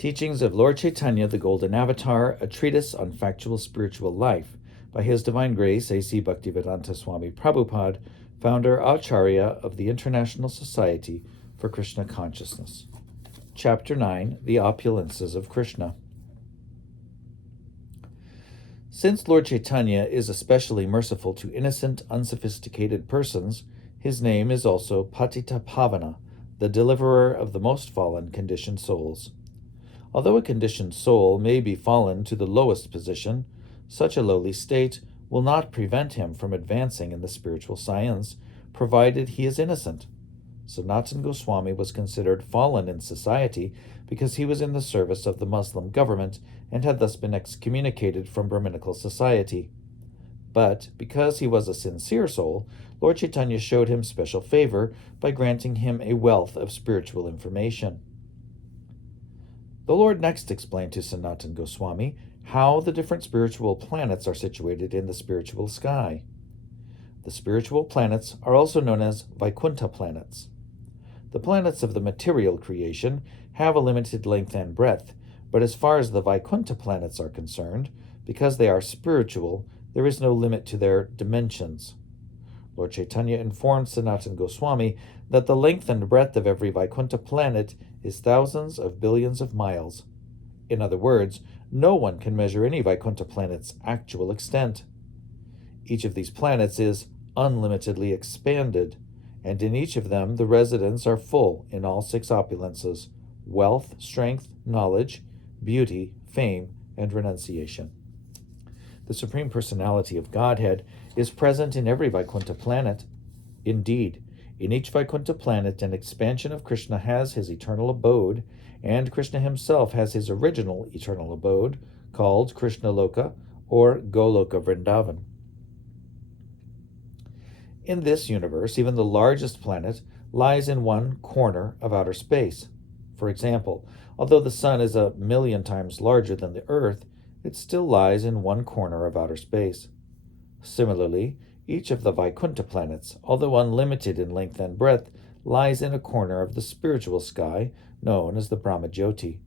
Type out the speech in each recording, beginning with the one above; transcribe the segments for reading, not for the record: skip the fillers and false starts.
Teachings of Lord Caitanya, the Golden Avatar, a treatise on factual spiritual life, by His Divine Grace A.C. Bhaktivedanta Swami Prabhupada, founder Acharya of the International Society for Krishna Consciousness. Chapter 9, The Opulences of Krishna. Since Lord Caitanya is especially merciful to innocent, unsophisticated persons, his name is also Patita Pavana, the deliverer of the most fallen conditioned souls. Although a conditioned soul may be fallen to the lowest position, such a lowly state will not prevent him from advancing in the spiritual science, provided he is innocent. Sanatana Goswami was considered fallen in society because he was in the service of the Muslim government and had thus been excommunicated from Brahminical society. But because he was a sincere soul, Lord Caitanya showed him special favor by granting him a wealth of spiritual information. The Lord next explained to Sanatana Goswami how the different spiritual planets are situated in the spiritual sky. The spiritual planets are also known as Vaikuntha planets. The planets of the material creation have a limited length and breadth, but as far as the Vaikuntha planets are concerned, because they are spiritual, there is no limit to their dimensions. Lord Caitanya informed Sanatana Goswami that the length and breadth of every Vaikuntha planet is thousands of billions of miles. In other words, no one can measure any Vaikuntha planet's actual extent. Each of these planets is unlimitedly expanded, and in each of them the residents are full in all six opulences: wealth, strength, knowledge, beauty, fame, and renunciation. The Supreme Personality of Godhead is present in every Vaikuntha planet. Indeed, in each Vaikuntha planet, an expansion of Krishna has his eternal abode, and Krishna himself has his original eternal abode, called Krishna Loka or Goloka Vrindavan. In this universe, even the largest planet lies in one corner of outer space. For example, although the sun is 1,000,000 times larger than the Earth, it still lies in one corner of outer space. Similarly, each of the Vaikuntha planets, although unlimited in length and breadth, lies in a corner of the spiritual sky known as the Brahma Jyoti.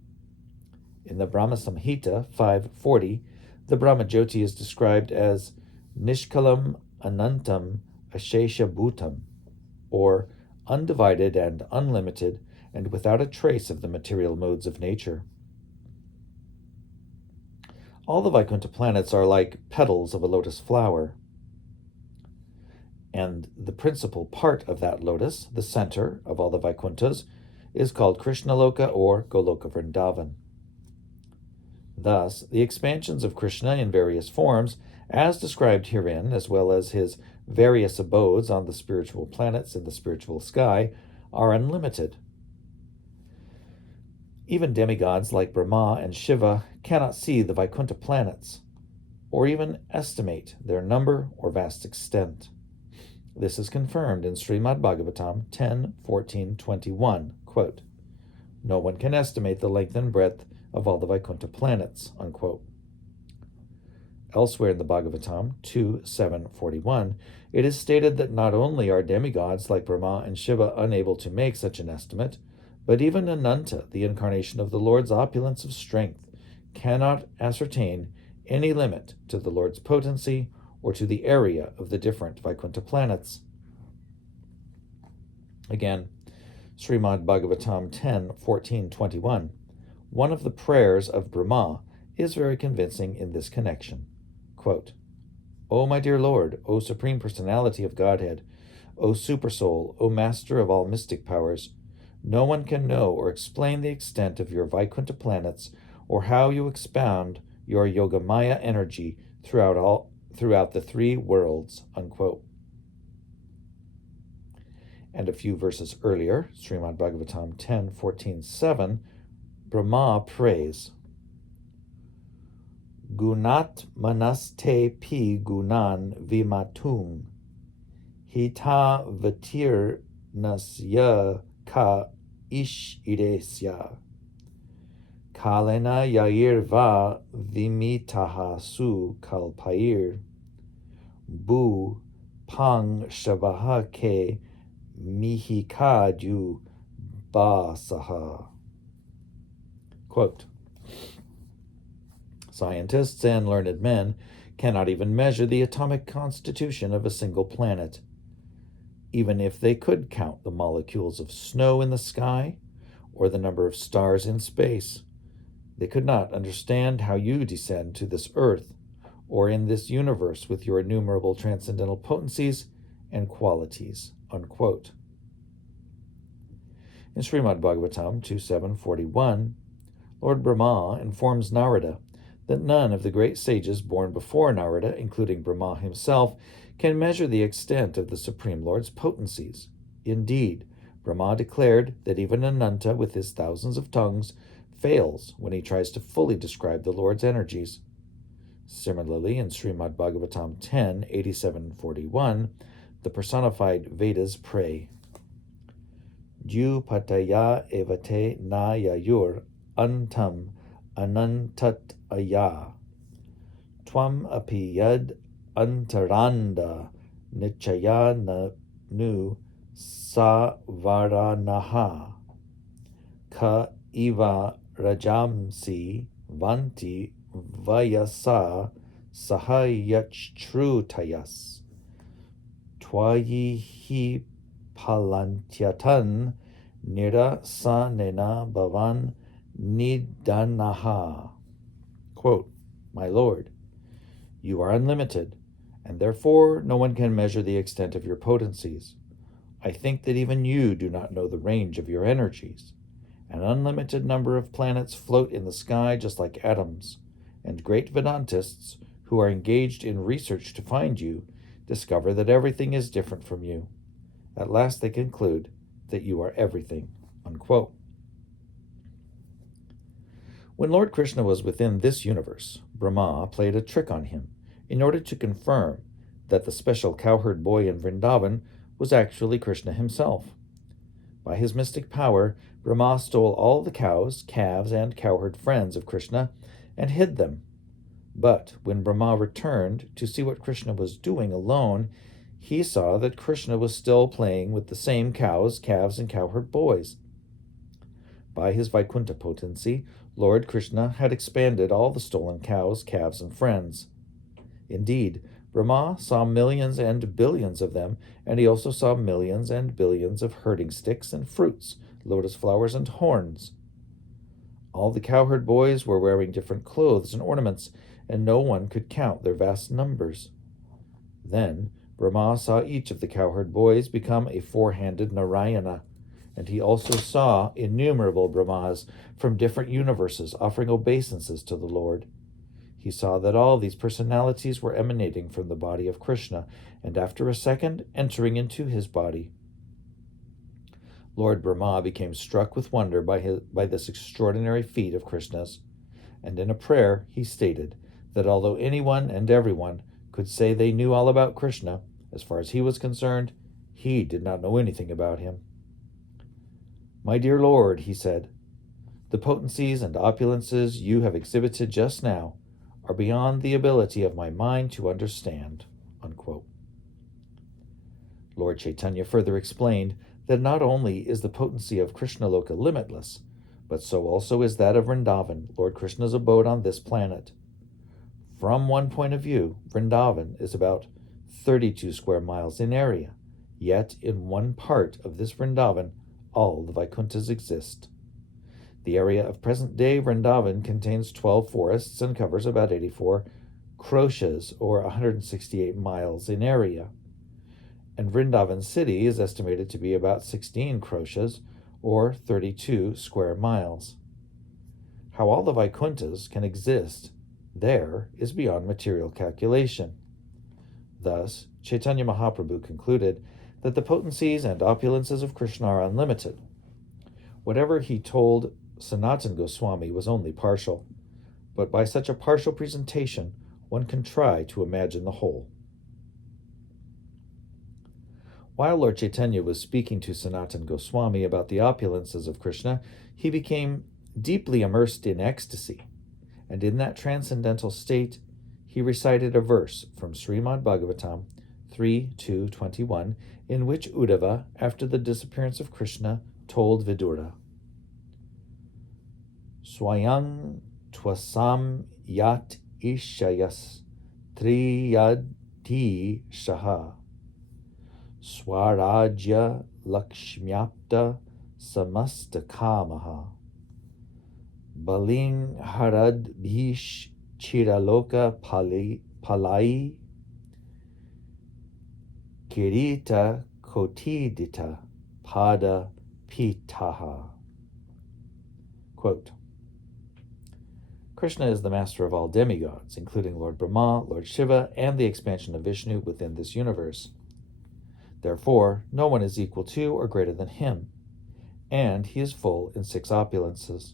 In the Brahma Samhita 540, the Brahma Jyoti is described as Nishkalam Anantam Ashesha Bhutam, or undivided and unlimited and without a trace of the material modes of nature. All the Vaikuntha planets are like petals of a lotus flower, and the principal part of that lotus, the center of all the Vaikunthas, is called Krishna Loka or Goloka Vrindavan. Thus, the expansions of Krishna in various forms, as described herein, as well as his various abodes on the spiritual planets in the spiritual sky, are unlimited. Even demigods like Brahma and Shiva cannot see the Vaikuntha planets, or even estimate their number or vast extent. This is confirmed in Srimad Bhagavatam 10:14-21, quote, "No one can estimate the length and breadth of all the Vaikuntha planets," unquote. Elsewhere in the Bhagavatam 2:7-41, it is stated that not only are demigods like Brahma and Shiva unable to make such an estimate, but even Ananta, the incarnation of the Lord's opulence of strength, cannot ascertain any limit to the Lord's potency or to the area of the different Vaikuntha planets. Again, Srimad Bhagavatam 10:14-21, one of the prayers of Brahma is very convincing in this connection. Quote, "O my dear Lord, O Supreme Personality of Godhead, O Supersoul, O Master of all mystic powers, no one can know or explain the extent of your Vaikuntha planets or how you expound your Yogamaya energy throughout the three worlds," unquote. And a few verses earlier, Srimad Bhagavatam 10:14-7, Brahma prays, "Gunat manaste pi gunan vimatum, hita vatir nasya ka ish iresya, kalena yair va vimitaha su kalpair, bu pang shavaha ke mihikadu basaha." Quote, scientists and learned men cannot even measure the atomic constitution of a single planet. Even if they could count the molecules of snow in the sky or the number of stars in space, they could not understand how you descend to this earth or in this universe with your innumerable transcendental potencies and qualities. Unquote. In Srimad Bhagavatam 2.7.41, Lord Brahma informs Narada that none of the great sages born before Narada, including Brahma himself, can measure the extent of the Supreme Lord's potencies. Indeed, Brahma declared that even Ananta, with his thousands of tongues, fails when he tries to fully describe the Lord's energies. Similarly, in Srimad Bhagavatam 10.87.41, the personified Vedas pray, Dupataya evate na yayur antam anantat aya tvam api yad antaranda nichaya nu savaranaha ka iva rajamsi vanti vayasa sahayachrutayas twayihi palantyatan nirasanena bhavan nidanaha. Quote, my Lord, you are unlimited, and therefore no one can measure the extent of your potencies. I think that even you do not know the range of your energies. An unlimited number of planets float in the sky just like atoms, and great Vedantists who are engaged in research to find you discover that everything is different from you. At last they conclude that you are everything. Unquote. When Lord Krishna was within this universe, Brahma played a trick on him in order to confirm that the special cowherd boy in Vrindavan was actually Krishna himself. By his mystic power, Brahma stole all the cows, calves, and cowherd friends of Krishna and hid them. But when Brahma returned to see what Krishna was doing alone, he saw that Krishna was still playing with the same cows, calves, and cowherd boys. By his Vaikuntha potency, Lord Krishna had expanded all the stolen cows, calves, and friends. Indeed, Brahma saw millions and billions of them, and he also saw millions and billions of herding sticks and fruits, lotus flowers and horns. All the cowherd boys were wearing different clothes and ornaments, and no one could count their vast numbers. Then Brahma saw each of the cowherd boys become a four-handed Narayana, and he also saw innumerable Brahmas from different universes offering obeisances to the Lord. He saw that all these personalities were emanating from the body of Krishna, and after a second, entering into his body. Lord Brahma became struck with wonder by this extraordinary feat of Krishna's, and in a prayer he stated that although anyone and everyone could say they knew all about Krishna, as far as he was concerned, he did not know anything about him. My dear Lord, he said, the potencies and opulences you have exhibited just now are beyond the ability of my mind to understand. Unquote. Lord Caitanya further explained that not only is the potency of Krishnaloka limitless, but so also is that of Vrindavan, Lord Krishna's abode on this planet. From one point of view, Vrindavan is about 32 square miles in area, yet in one part of this Vrindavan, all the Vaikunthas exist. The area of present-day Vrindavan contains 12 forests and covers about 84 kroshas, or 168 miles in area. And Vrindavan city is estimated to be about 16 kroshas, or 32 square miles. How all the Vaikunthas can exist there is beyond material calculation. Thus, Chaitanya Mahaprabhu concluded that the potencies and opulences of Krishna are unlimited. Whatever he told Sanatana Goswami was only partial, but by such a partial presentation, one can try to imagine the whole. While Lord Caitanya was speaking to Sanatana Goswami about the opulences of Krishna, he became deeply immersed in ecstasy, and in that transcendental state, he recited a verse from Srimad Bhagavatam 3.2.21, in which Uddhava, after the disappearance of Krishna, told Vidura, Swayang twasam yat ishayas triyadi shaha Swarajya Lakshmyapta Samastakamaha Baling Harad Bhish Chiraloka Palai Kirita Kotidita Pada Pitaha. Quote, Krishna is the master of all demigods, including Lord Brahma, Lord Shiva, and the expansion of Vishnu within this universe. Therefore, no one is equal to or greater than him, and he is full in 6 opulences.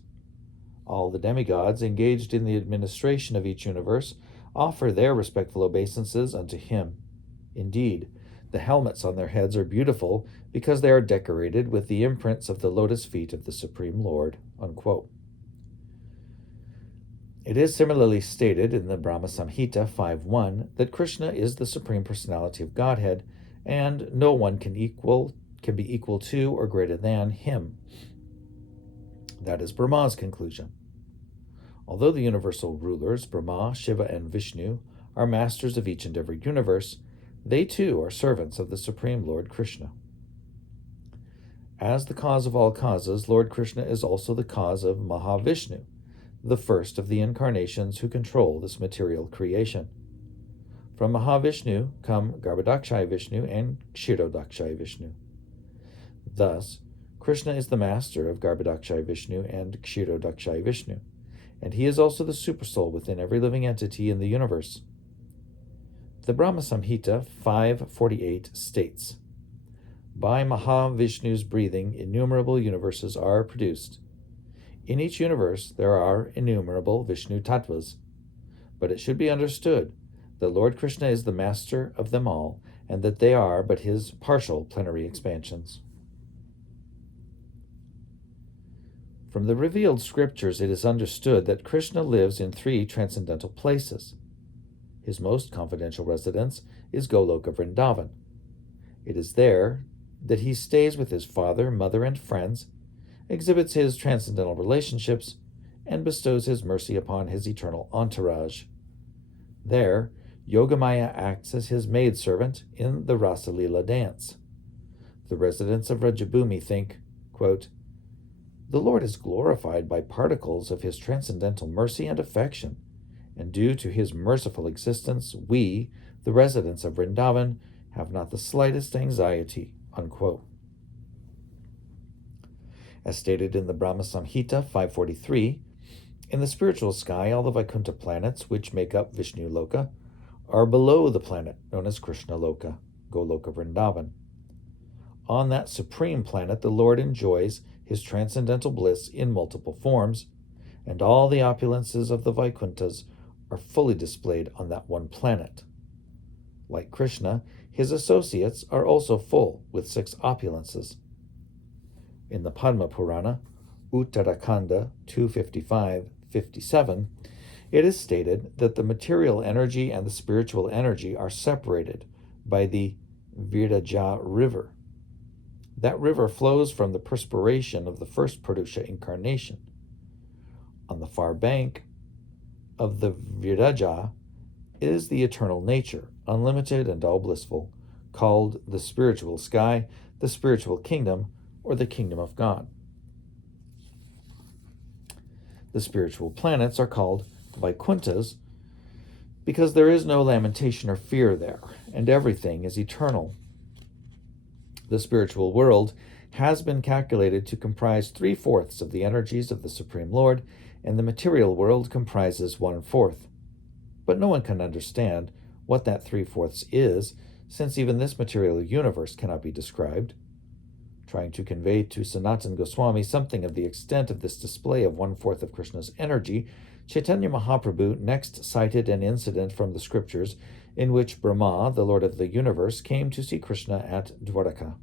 All the demigods engaged in the administration of each universe offer their respectful obeisances unto him. Indeed, the helmets on their heads are beautiful because they are decorated with the imprints of the lotus feet of the Supreme Lord. Unquote. It is similarly stated in the Brahma Samhita 5.1 that Krishna is the Supreme Personality of Godhead, and no one can be equal to or greater than him. That is Brahma's conclusion. Although the universal rulers, Brahma, Shiva, and Vishnu, are masters of each and every universe, they too are servants of the Supreme Lord Krishna. As the cause of all causes, Lord Krishna is also the cause of Mahavishnu, the first of the incarnations who control this material creation. From Mahavishnu come Garbhodakshaya Vishnu and Kshirodakshaya Vishnu. Thus, Krishna is the master of Garbhodakshaya Vishnu and Kshirodakshaya Vishnu, and he is also the supersoul within every living entity in the universe. The Brahma Samhita 5.48 states, By Mahavishnu's breathing, innumerable universes are produced. In each universe there are innumerable Vishnu Tattvas, but it should be understood that Lord Krishna is the master of them all, and that they are but his partial plenary expansions. From the revealed scriptures it is understood that Krishna lives in 3 transcendental places. His most confidential residence is Goloka Vrindavan. It is there that he stays with his father, mother, and friends, exhibits his transcendental relationships, and bestows his mercy upon his eternal entourage. There, Yogamaya acts as his maidservant in the Rasa Leela dance. The residents of Rajabhumi think, quote, The Lord is glorified by particles of his transcendental mercy and affection, and due to his merciful existence, we, the residents of Vrindavan, have not the slightest anxiety. Unquote. As stated in the Brahma Samhita 5.43, in the spiritual sky, all the Vaikuntha planets, which make up Vishnu Loka, are below the planet known as Krishna Loka, Goloka Vrindavan. On that supreme planet, the Lord enjoys his transcendental bliss in multiple forms, and all the opulences of the Vaikunthas are fully displayed on that one planet. Like Krishna, his associates are also full with 6 opulences. In the Padma Purana, Uttarakanda 255-57, it is stated that the material energy and the spiritual energy are separated by the Viraja river. That river flows from the perspiration of the first Purusha incarnation. On the far bank of the Viraja is the eternal nature, unlimited and all blissful, called the spiritual sky, the spiritual kingdom, or the kingdom of God. The spiritual planets are called Vaikunthas because there is no lamentation or fear there, and everything is eternal. The spiritual world has been calculated to comprise 3/4 of the energies of the Supreme Lord, and the material world comprises 1/4. But no one can understand what that 3/4 is, since even this material universe cannot be described. Trying to convey to Sanatana Goswami something of the extent of this display of 1/4 of Krishna's energy, Chaitanya Mahaprabhu next cited an incident from the scriptures in which Brahma, the Lord of the universe, came to see Krishna at Dwaraka.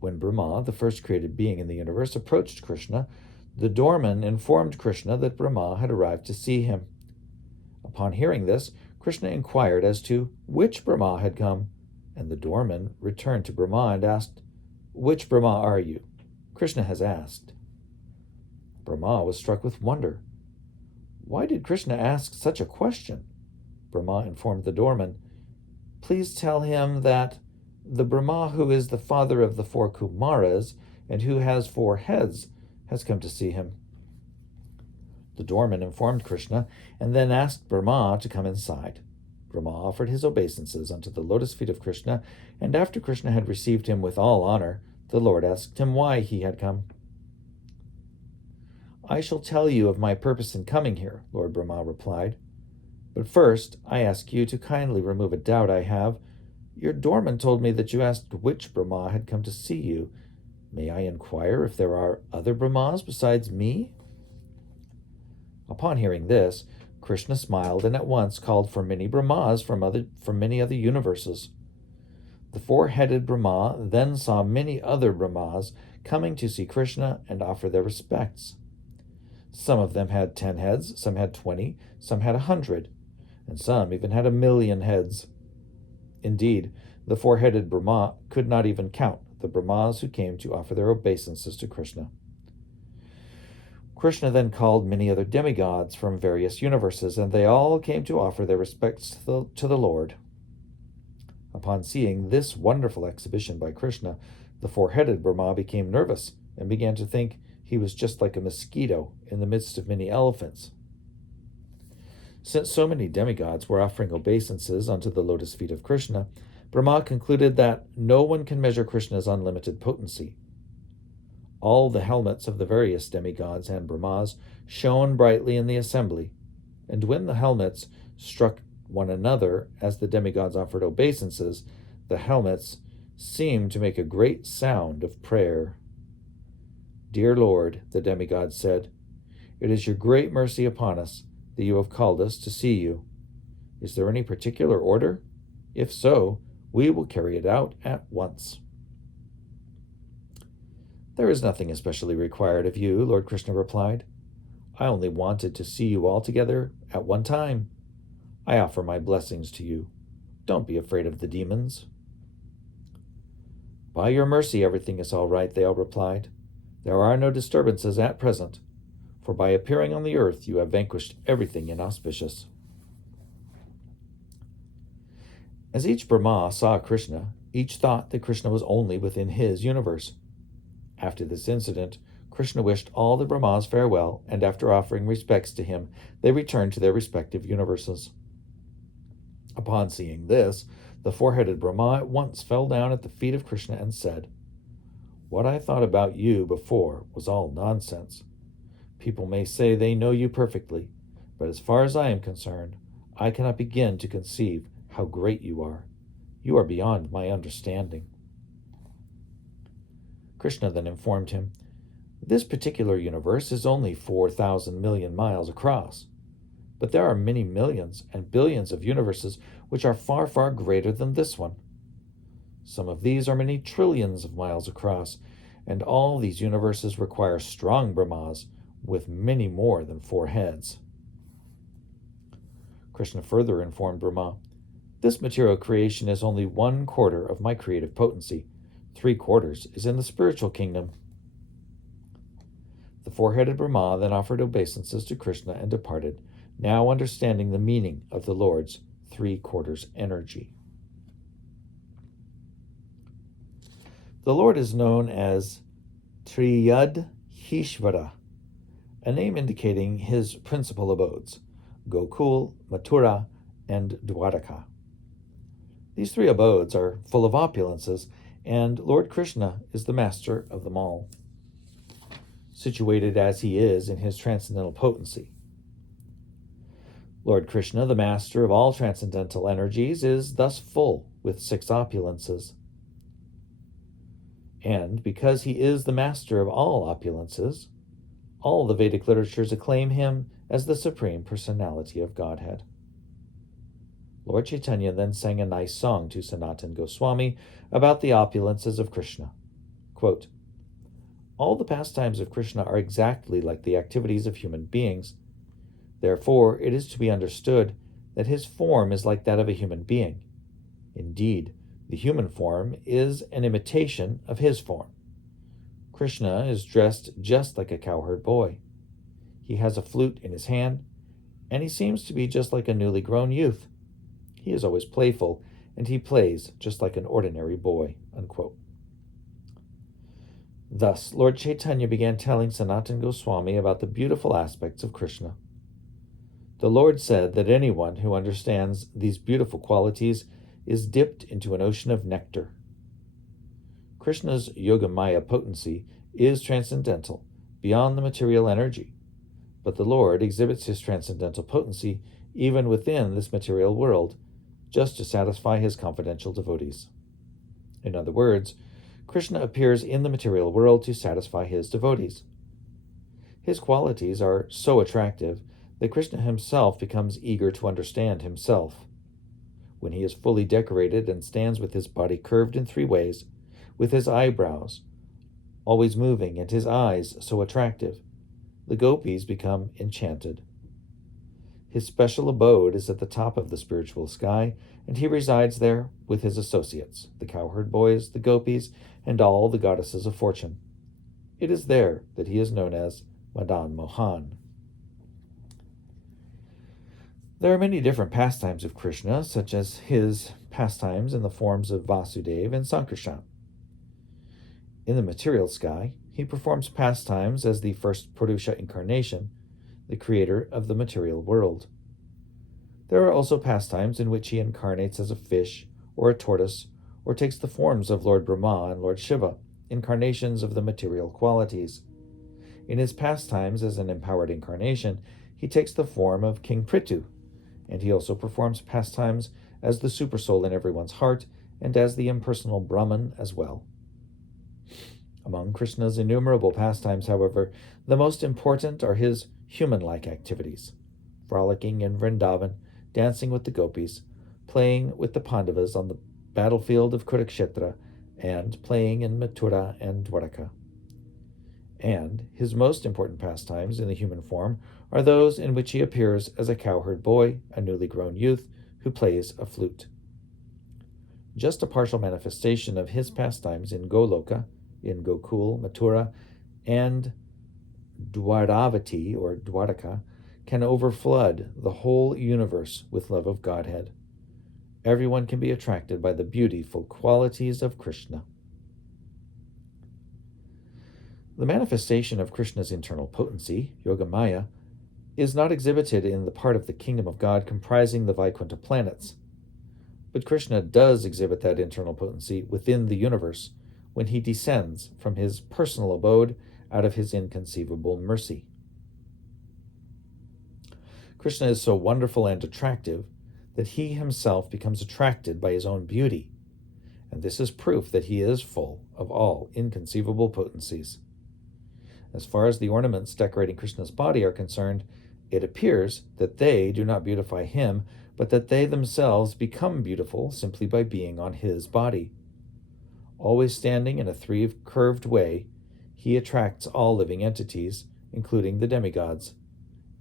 When Brahma, the first created being in the universe, approached Krishna, the doorman informed Krishna that Brahma had arrived to see him. Upon hearing this, Krishna inquired as to which Brahma had come, and the doorman returned to Brahma and asked, "Which Brahma are you? Krishna has asked." Brahma was struck with wonder. Why did Krishna ask such a question? Brahma informed the doorman. Please tell him that the Brahma who is the father of the 4 Kumaras and who has 4 heads has come to see him. The doorman informed Krishna and then asked Brahma to come inside. Brahma offered his obeisances unto the lotus feet of Krishna, and after Krishna had received him with all honor, the Lord asked him why he had come. I shall tell you of my purpose in coming here, Lord Brahma replied. But first, I ask you to kindly remove a doubt I have. Your doorman told me that you asked which Brahma had come to see you. May I inquire if there are other Brahmas besides me? Upon hearing this, Krishna smiled and at once called for many Brahmas from many other universes. The 4-headed Brahma then saw many other Brahmas coming to see Krishna and offer their respects. Some of them had 10 heads, some had 20, some had 100, and some even had 1,000,000 heads. Indeed, the 4-headed Brahma could not even count the Brahmas who came to offer their obeisances to Krishna. Krishna then called many other demigods from various universes, and they all came to offer their respects to the Lord. Upon seeing this wonderful exhibition by Krishna, the 4-headed Brahma became nervous and began to think he was just like a mosquito in the midst of many elephants. Since so many demigods were offering obeisances unto the lotus feet of Krishna, Brahma concluded that no one can measure Krishna's unlimited potency. All the helmets of the various demigods and Brahmas shone brightly in the assembly, and when the helmets struck one another as the demigods offered obeisances, the helmets seemed to make a great sound of prayer. Dear Lord, the demigods said, it is your great mercy upon us that you have called us to see you. Is there any particular order? If so, we will carry it out at once. There is nothing especially required of you, Lord Krishna replied. I only wanted to see you all together at one time. I offer my blessings to you. Don't be afraid of the demons. By your mercy, everything is all right, they all replied. There are no disturbances at present, for by appearing on the earth you have vanquished everything inauspicious. As each Brahma saw Krishna, each thought that Krishna was only within his universe. After this incident, Krishna wished all the Brahmas farewell, and after offering respects to him, they returned to their respective universes. Upon seeing this, the 4-headed Brahma at once fell down at the feet of Krishna and said, What I thought about you before was all nonsense. People may say they know you perfectly, but as far as I am concerned, I cannot begin to conceive how great you are. You are beyond my understanding. Krishna then informed him, This particular universe is only 4,000 million miles across, but there are many millions and billions of universes which are far, far greater than this one. Some of these are many trillions of miles across, and all these universes require strong Brahmas with many more than 4 heads. Krishna further informed Brahma, This material creation is only 1/4 of my creative potency. 3/4 is in the spiritual kingdom. The 4-headed Brahma then offered obeisances to Krishna and departed, now understanding the meaning of the Lord's 3/4 energy. The Lord is known as Triyadhishvara, a name indicating his principal abodes, Gokul, Mathura, and Dwaraka. These 3 abodes are full of opulences, and Lord Krishna is the master of them all, situated as he is in his transcendental potency. Lord Krishna, the master of all transcendental energies, is thus full with 6 opulences. And because he is the master of all opulences, all the Vedic literatures acclaim him as the Supreme Personality of Godhead. Lord Caitanya then sang a nice song to Sanatana Goswami about the opulences of Krishna. Quote, All the pastimes of Krishna are exactly like the activities of human beings. Therefore, it is to be understood that his form is like that of a human being. Indeed, the human form is an imitation of his form. Krishna is dressed just like a cowherd boy. He has a flute in his hand, and he seems to be just like a newly grown youth. He is always playful, and he plays just like an ordinary boy." Unquote. Thus, Lord Caitanya began telling Sanatana Goswami about the beautiful aspects of Krishna. The Lord said that anyone who understands these beautiful qualities is dipped into an ocean of nectar. Krishna's Yogamaya potency is transcendental, beyond the material energy, but the Lord exhibits his transcendental potency even within this material world, just to satisfy his confidential devotees. In other words, Krishna appears in the material world to satisfy his devotees. His qualities are so attractive that Krishna himself becomes eager to understand himself. When he is fully decorated and stands with his body curved in 3 ways, with his eyebrows always moving and his eyes so attractive, the gopis become enchanted. His special abode is at the top of the spiritual sky, and he resides there with his associates, the cowherd boys, the gopis, and all the goddesses of fortune. It is there that he is known as Madan Mohan. There are many different pastimes of Krishna, such as his pastimes in the forms of Vasudeva and Sankarshan. In the material sky, he performs pastimes as the first Purusha incarnation, the creator of the material world. There are also pastimes in which he incarnates as a fish or a tortoise, or takes the forms of Lord Brahma and Lord Shiva, incarnations of the material qualities. In his pastimes as an empowered incarnation, he takes the form of King Prithu, and he also performs pastimes as the supersoul in everyone's heart and as the impersonal Brahman as well. Among Krishna's innumerable pastimes, however, the most important are his human-like activities: frolicking in Vrindavan, dancing with the gopis, playing with the Pandavas on the battlefield of Kurukshetra, and playing in Mathura and Dwaraka. And his most important pastimes in the human form are those in which he appears as a cowherd boy, a newly grown youth, who plays a flute. Just a partial manifestation of his pastimes in Goloka, in Gokul, Mathura, and Dwaravati or Dwaraka can overflood the whole universe with love of Godhead. Everyone can be attracted by the beautiful qualities of Krishna. The manifestation of Krishna's internal potency, Yogamaya, is not exhibited in the part of the kingdom of God comprising the Vaikuntha planets. But Krishna does exhibit that internal potency within the universe when he descends from his personal abode out of his inconceivable mercy. Krishna is so wonderful and attractive that he himself becomes attracted by his own beauty, and this is proof that he is full of all inconceivable potencies. As far as the ornaments decorating Krishna's body are concerned, it appears that they do not beautify him, but that they themselves become beautiful simply by being on his body. Always standing in a 3-curved way, he attracts all living entities, including the demigods.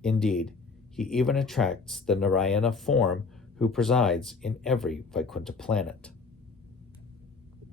Indeed, he even attracts the Narayana form who presides in every Vaikuntha planet.